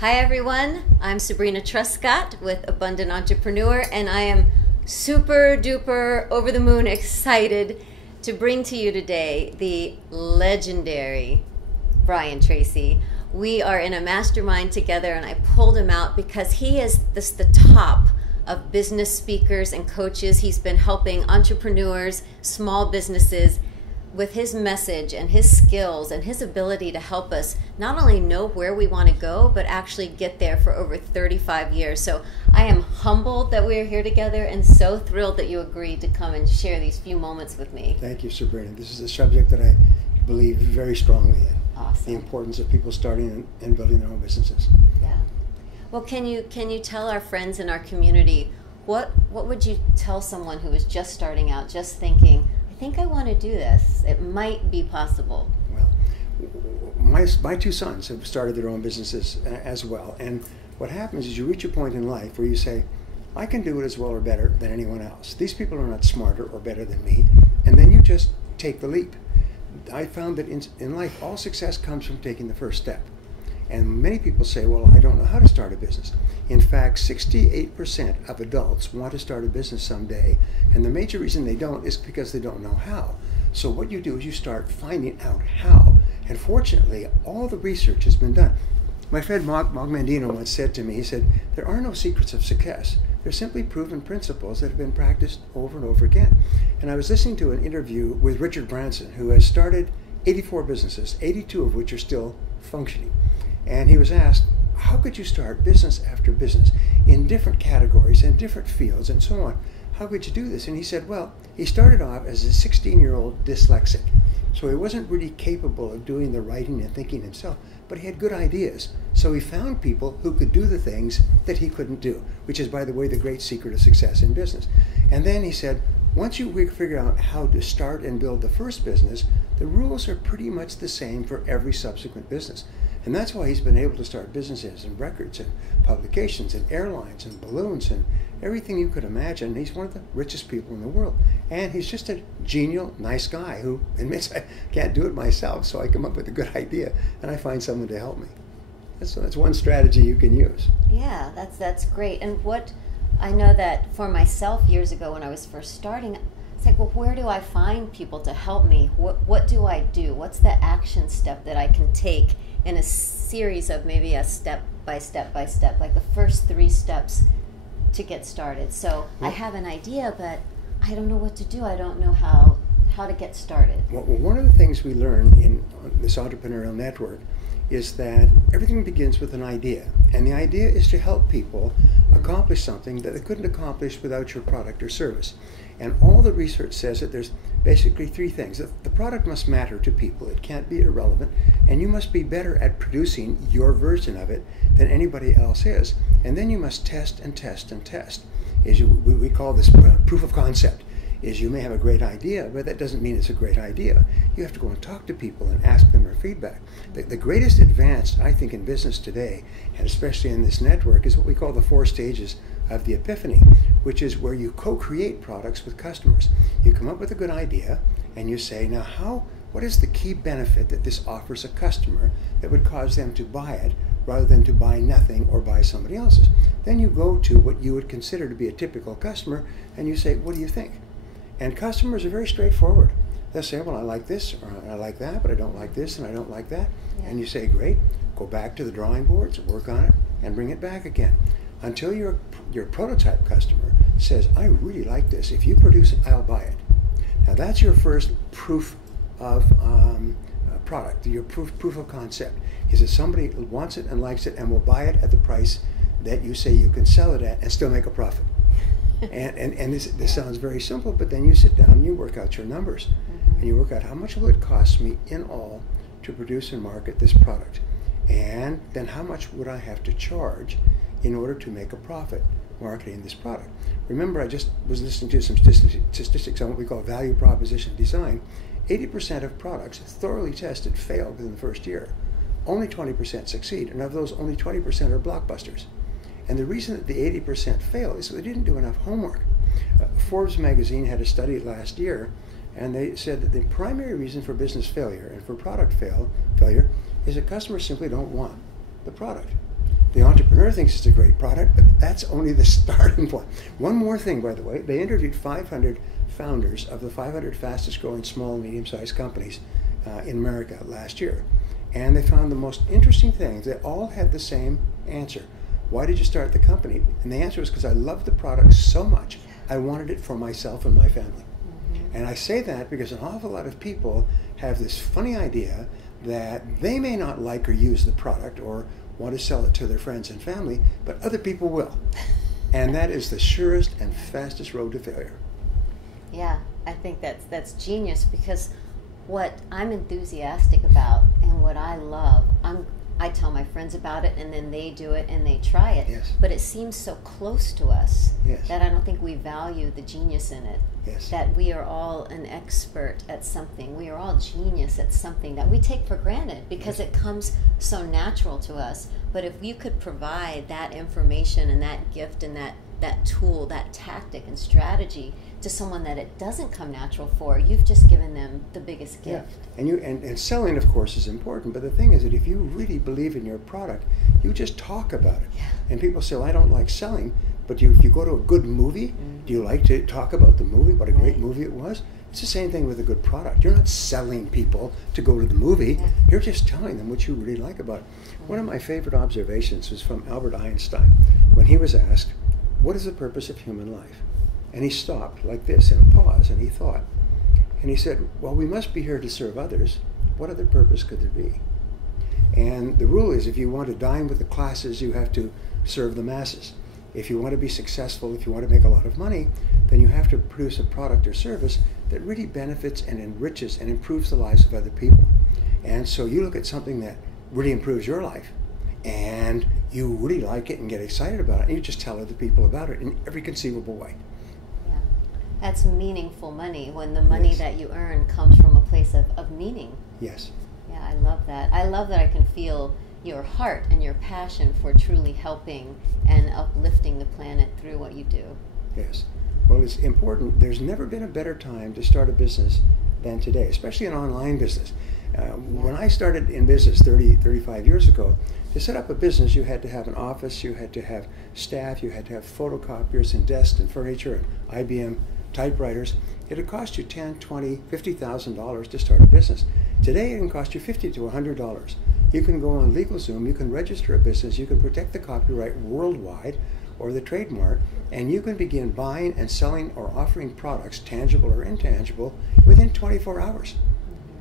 Hi everyone, I'm Sabrina Truscott with Abundant Entrepreneur, and I am super duper over the moon excited to bring to you today the legendary Brian Tracy. We are in a mastermind together, and I pulled him out because he is the top of business speakers and coaches. He's been helping entrepreneurs, small businesses with his message and his skills and his ability to help us not only know where we want to go, but actually get there for over 35 years. So I am humbled that we are here together and so thrilled that you agreed to come and share these few moments with me. Thank you, Sabrina. This is a subject that I believe very strongly in. Awesome. The importance of people starting and building their own businesses. Yeah. Well, can you tell our friends in our community, what would you tell someone who is just starting out, just thinking, I think I want to do this. It might be possible. Well, my two sons have started their own businesses as well. And what happens is you reach a point in life where you say, I can do it as well or better than anyone else. These people are not smarter or better than me. And then you just take the leap. I found that in life, all success comes from taking the first step. And many people say, well, I don't know how to start a business. In fact, 68% of adults want to start a business someday, and the major reason they don't is because they don't know how. So what you do is you start finding out how. And fortunately, all the research has been done. My friend Mog Mandino once said to me, he said, there are no secrets of success. They're simply proven principles that have been practiced over and over again. And I was listening to an interview with Richard Branson, who has started 84 businesses, 82 of which are still functioning. And he was asked, how could you start business after business in different categories and different fields and so on? How could you do this? And he said, well, he started off as a 16-year-old dyslexic. So he wasn't really capable of doing the writing and thinking himself, but he had good ideas. So he found people who could do the things that he couldn't do, which is, by the way, the great secret of success in business. And then he said, once you figure out how to start and build the first business, the rules are pretty much the same for every subsequent business. And that's why he's been able to start businesses and records and publications and airlines and balloons and everything you could imagine. He's one of the richest people in the world. And he's just a genial, nice guy who admits I can't do it myself, so I come up with a good idea and I find someone to help me. That's one strategy you can use. Yeah, that's great. And what I know that for myself years ago when I was first starting, it's like, well, where do I find people to help me? What do I do? What's the action step that I can take in a series of maybe a step by step, like the first 3 steps to get started? So I have an idea, but I don't know what to do. I don't know how to get started. Well, one of the things we learn in this entrepreneurial network is that everything begins with an idea. And the idea is to help people accomplish something that they couldn't accomplish without your product or service. And all the research says that there's basically 3 things. The product must matter to people. It can't be irrelevant. And you must be better at producing your version of it than anybody else is. And then you must test and test and test. We call this proof of concept. You may have a great idea, but that doesn't mean it's a great idea. You have to go and talk to people and ask them their feedback. The greatest advance, I think, in business today, and especially in this network, is what we call the 4 stages of the epiphany, which is where you co-create products with customers. You come up with a good idea, and you say, now what is the key benefit that this offers a customer that would cause them to buy it rather than to buy nothing or buy somebody else's? Then you go to what you would consider to be a typical customer, and you say, what do you think? And customers are very straightforward. They'll say, well, I like this, or I like that, but I don't like this, and I don't like that. Yeah. And you say, great, go back to the drawing boards, work on it, and bring it back again. Until your prototype customer says, I really like this. If you produce it, I'll buy it. Now that's your first proof of product, your proof of concept, is that somebody wants it and likes it and will buy it at the price that you say you can sell it at and still make a profit. And this sounds very simple, but then you sit down and you work out your numbers. And you work out how much will it cost me in all to produce and market this product. And then how much would I have to charge in order to make a profit marketing this product. Remember, I just was listening to some statistics on what we call value proposition design. 80% of products thoroughly tested fail within the first year. Only 20% succeed, and of those, only 20% are blockbusters. And the reason that the 80% fail is that they didn't do enough homework. Forbes magazine had a study last year, and they said that the primary reason for business failure and for product failure is that customers simply don't want the product. The entrepreneur thinks it's a great product, but that's only the starting point. One more thing, by the way, they interviewed 500 founders of the 500 fastest growing small and medium-sized companies in America last year. And they found the most interesting things. They all had the same answer. Why did you start the company? And the answer was because I loved the product so much, I wanted it for myself and my family. And I say that because an awful lot of people have this funny idea that they may not like or use the product or want to sell it to their friends and family, but other people will. And that is the surest and fastest road to failure. Yeah, I think that's genius, because what I'm enthusiastic about and what I love, I tell my friends about it, and then they do it and they try it. Yes. But it seems so close to us Yes. that I don't think we value the genius in it. Yes. That we are all an expert at something. We are all genius at something that we take for granted because Yes. it comes so natural to us. But if you could provide that information and that gift and that tool, that tactic and strategy to someone that it doesn't come natural for, you've just given them the biggest gift. And and selling, of course, is important, but the thing is that if you really believe in your product, you just talk about it. Yeah. And people say, well, I don't like selling, but if you go to a good movie, do you like to talk about the movie, what a great movie it was? It's the same thing with a good product. You're not selling people to go to the movie. Yeah. You're just telling them what you really like about it. One of my favorite observations was from Albert Einstein when he was asked, what is the purpose of human life? And he stopped like this in a pause, and he thought. And he said, well, we must be here to serve others. What other purpose could there be? And the rule is, if you want to dine with the classes, you have to serve the masses. If you want to be successful, if you want to make a lot of money, then you have to produce a product or service that really benefits and enriches and improves the lives of other people. And so you look at something that really improves your life, and you really like it and get excited about it, and you just tell other people about it in every conceivable way. Yeah. That's meaningful money, when the money Yes. that you earn comes from a place of meaning. Yes. Yeah, I love that. I love that I can feel your heart and your passion for truly helping and uplifting the planet through what you do. Yes. Well, it's important. There's never been a better time to start a business than today, especially an online business. When I started in business 35 years ago, to set up a business, you had to have an office, you had to have staff, you had to have photocopiers and desks and furniture and IBM typewriters. It would cost you $10,000, $20,000, $50,000 to start a business. Today, it can cost you $50 to $100. You can go on LegalZoom, you can register a business, you can protect the copyright worldwide or the trademark, and you can begin buying and selling or offering products, tangible or intangible, within 24 hours.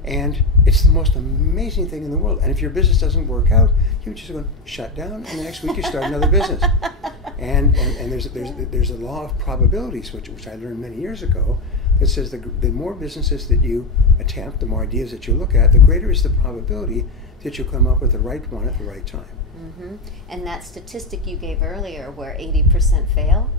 And it's the most amazing thing in the world. And if your business doesn't work out, you just go shut down, and the next week you start another business. And there's a law of probabilities, which I learned many years ago, that says the more businesses that you attempt, the more ideas that you look at, the greater is the probability that you'll come up with the right one at the right time. Mm-hmm. And that statistic you gave earlier, where 80% fail,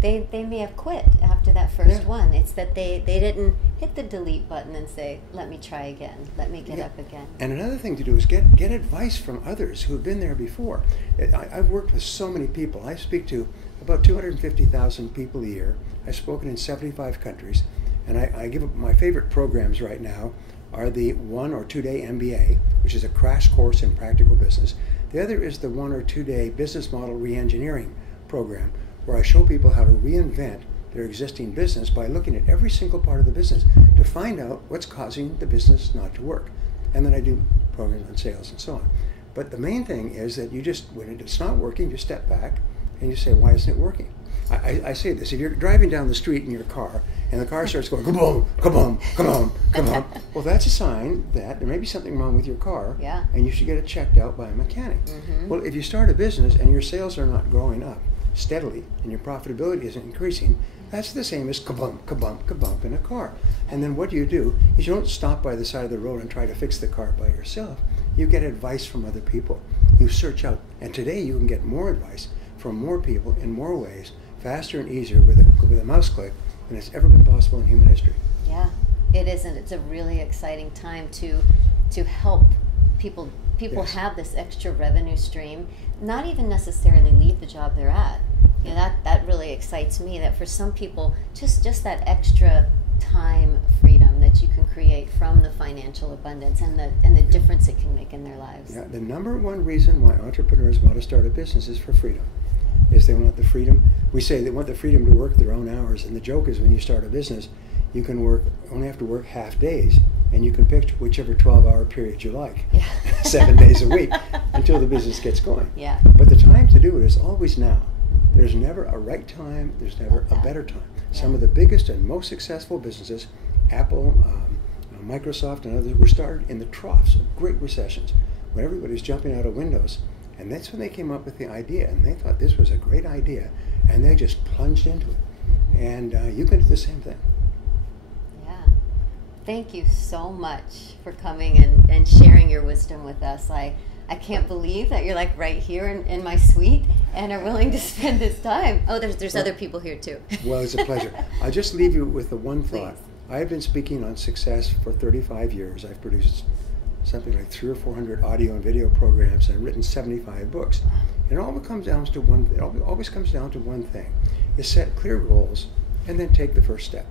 they may have quit after that first one. It's that they didn't hit the delete button and say, let me try again, let me get up again. And another thing to do is get advice from others who have been there before. I've worked with so many people. I speak to about 250,000 people a year. I've spoken in 75 countries. And I give my favorite programs right now are the 1 or 2 day MBA, which is a crash course in practical business. The other is the 1 or 2 day business model reengineering program, where I show people how to reinvent their existing business by looking at every single part of the business to find out what's causing the business not to work. And then I do programs on sales and so on. But the main thing is that you just, when it's not working, you step back and you say, why isn't it working? I say this, if you're driving down the street in your car and the car starts going, kaboom, kaboom, kaboom, kaboom, well, that's a sign that there may be something wrong with your car, and you should get it checked out by a mechanic. Mm-hmm. Well, if you start a business and your sales are not growing up steadily and your profitability isn't increasing, that's the same as kabump, kabump, kabump in a car. And then what you do is you don't stop by the side of the road and try to fix the car by yourself. You get advice from other people. You search out, and today you can get more advice from more people in more ways, faster and easier with a mouse click than it's ever been possible in human history. Yeah, it isn't. It's a really exciting time to help people have this extra revenue stream, not even necessarily leave the job they're at. You know, that really excites me, that for some people, just that extra time freedom that much you can create from the financial abundance and the difference it can make in their lives. Yeah, the number one reason why entrepreneurs want to start a business is for freedom. Is they want the freedom. We say they want the freedom to work their own hours, and the joke is when you start a business, you can only have to work half days, and you can pick whichever 12-hour period you like, 7 days a week, until the business gets going. Yeah. But the time to do it is always now. There's never a right time. There's never a better time. Yeah. Some of the biggest and most successful businesses, Apple, Microsoft, and others, were started in the troughs of great recessions, when everybody's jumping out of windows. And that's when they came up with the idea, and they thought this was a great idea, and they just plunged into it. And you can do the same thing. Yeah. Thank you so much for coming and sharing your wisdom with us. I can't believe that you're like right here in my suite and are willing to spend this time. Oh, there's other people here too. Well, it's a pleasure. I'll just leave you with the one thought. Please. I've been speaking on success for 35 years. I've produced something like 300 or 400 audio and video programs, and I've written 75 books. And it always comes down to one thing: is set clear goals and then take the first step.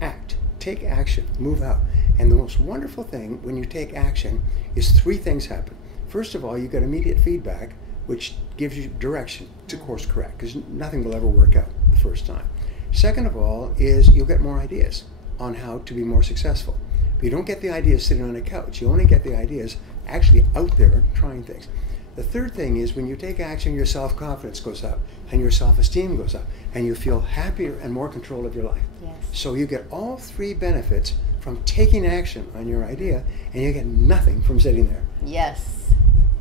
Act. Take action. Move out. And the most wonderful thing when you take action is 3 things happen. First of all, you get immediate feedback, which gives you direction to course correct, because nothing will ever work out the first time. Second of all is you'll get more ideas on how to be more successful. But you don't get the ideas sitting on a couch. You only get the ideas actually out there trying things. The third thing is when you take action, your self-confidence goes up and your self-esteem goes up, and you feel happier and more control of your life. Yes. So So you get all 3 benefits from taking action on your idea, and you get nothing from sitting there. yes.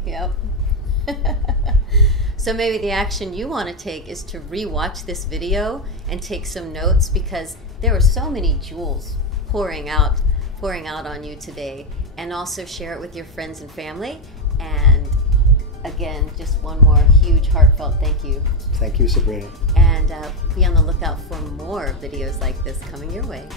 Yep. So maybe the action you want to take is to re-watch this video and take some notes, because there were so many jewels pouring out on you today, and also share it with your friends and family. And again, just one more huge heartfelt thank you. Thank you, Sabrina. And be on the lookout for more videos like this coming your way.